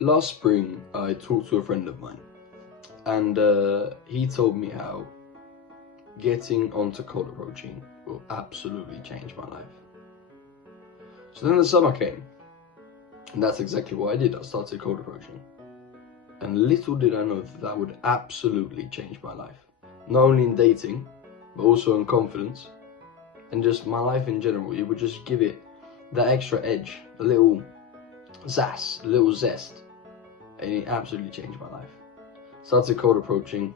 Last spring, I talked to a friend of mine, and he told me how getting onto cold approaching will absolutely change my life. So then the summer came, and that's exactly what I did. I started cold approaching. And little did I know that that would absolutely change my life. Not only in dating, but also in confidence, and just my life in general. It would just give it that extra edge, a little zest, and it absolutely changed my life. Started cold approaching,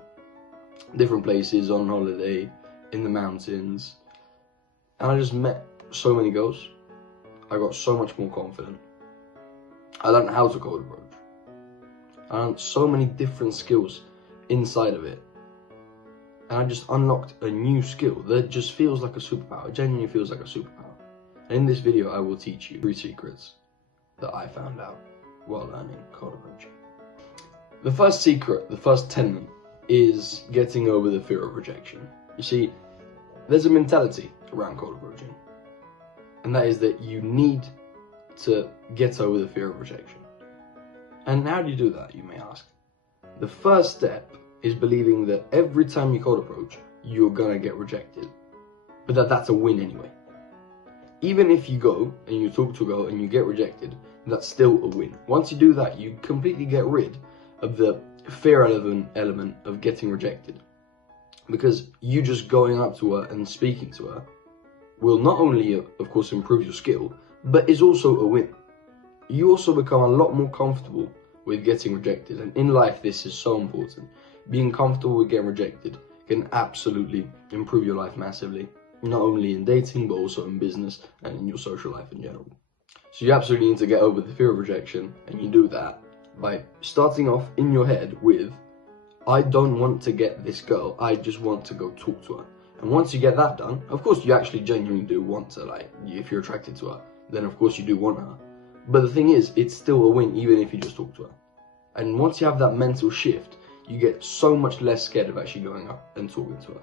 different places, on holiday, in the mountains, and I just met so many girls. I got so much more confident. I learned how to cold approach. I learned so many different skills inside of it. And I just unlocked a new skill that just feels like a superpower. It genuinely feels like a superpower. And in this video, I will teach you 3 secrets that I found out while learning cold approaching. The first secret, the first tenet, is getting over the fear of rejection. You see, there's a mentality around cold approaching, and that is that you need to get over the fear of rejection. And how do you do that, you may ask? The first step is believing that every time you cold approach, you're gonna get rejected, but that's a win anyway. Even if you go and you talk to a girl and you get rejected, that's still a win. Once you do that, you completely get rid of the fear element of getting rejected, because you just going up to her and speaking to her will not only, of course, improve your skill, but is also a win. You also become a lot more comfortable with getting rejected, and in life this is so important. Being comfortable with getting rejected can absolutely improve your life massively, not only in dating but also in business and in your social life in general. So you absolutely need to get over the fear of rejection, and you do that by starting off in your head with, I don't want to get this girl, I just want to go talk to her. And once you get that done, of course you actually genuinely do want to, like, if you're attracted to her, then of course you do want her. But the thing is, it's still a win even if you just talk to her. And once you have that mental shift, you get so much less scared of actually going up and talking to her.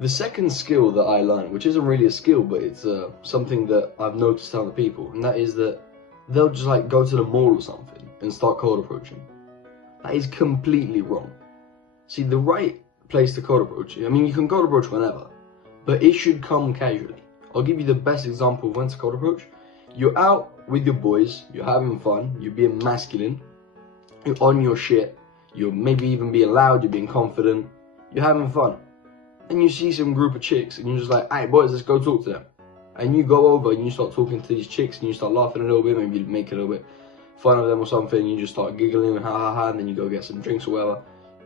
The second skill that I learned, which isn't really a skill, but it's something that I've noticed in other people, and that is that they'll just like go to the mall or something and start cold approaching. That is completely wrong. See, the right place to cold approach, I mean, you can cold approach whenever, but it should come casually. I'll give you the best example of when to cold approach. You're out with your boys, you're having fun, you're being masculine, you're on your shit, you're maybe even being loud, you're being confident, you're having fun. And you see some group of chicks and you're just like, hey boys, let's go talk to them. And you go over and you start talking to these chicks and you start laughing a little bit, maybe you make a little bit fun of them or something, and you just start giggling and ha ha ha, and then you go get some drinks or whatever.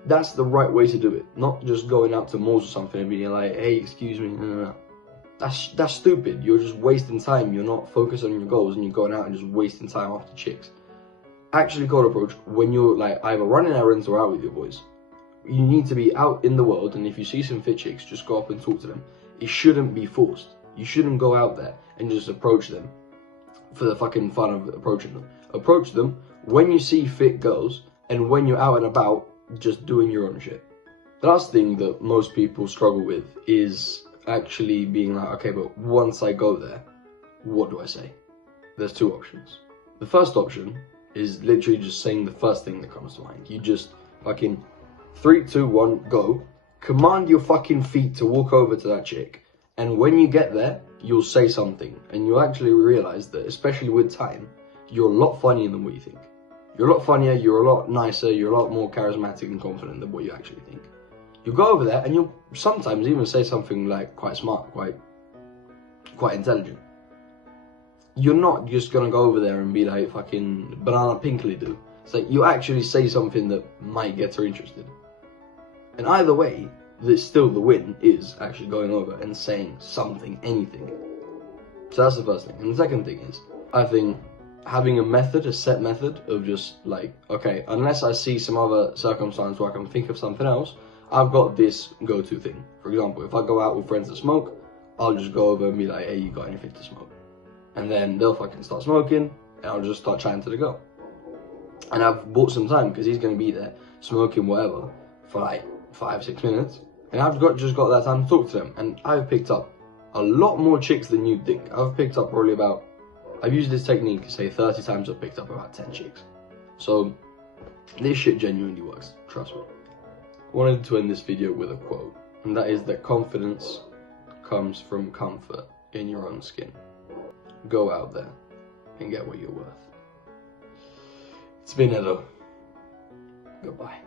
That's the right way to do it, not just going out to malls or something and being like, hey, excuse me, no. That's stupid. You're just wasting time. You're not focused on your goals and you're going out and just wasting time after chicks. Actually cold approach when you're like either running errands or out with your boys. You need to be out in the world, and if you see some fit chicks, just go up and talk to them. It shouldn't be forced. You shouldn't go out there and just approach them for the fucking fun of approaching them. Approach them when you see fit girls and when you're out and about just doing your own shit. The last thing that most people struggle with is actually being like, okay, but once I go there, what do I say? There's 2 options. The first option is literally just saying the first thing that comes to mind. You just fucking 3, 2, 1, go. Command your fucking feet to walk over to that chick, and when you get there, you'll say something, and you'll actually realize that, especially with time, you're a lot funnier than what you think. You're a lot funnier, you're a lot nicer, you're a lot more charismatic and confident than what you actually think. You go over there and you'll sometimes even say something like quite smart, quite intelligent. You're not just gonna go over there and be like fucking banana pinkly do. It's like you actually say something that might get her interested. And either way, still the win is actually going over and saying something, anything. So that's the first thing. And the second thing is, I think having a set method of just like, okay, unless I see some other circumstance where I can think of something else, I've got this go-to thing. For example, if I go out with friends that smoke, I'll just go over and be like, hey, you got anything to smoke? And then they'll fucking start smoking, and I'll just start chatting to the girl. And I've bought some time, because he's going to be there, smoking whatever, for like 5-6 minutes. And I've just got that time to talk to them. And I've picked up a lot more chicks than you'd think. I've picked up probably about, I've used this technique, say 30 times, I've picked up about 10 chicks. So this shit genuinely works, trust me. I wanted to end this video with a quote, and that is that confidence comes from comfort in your own skin. Go out there and get what you're worth. It's been Edo. Goodbye.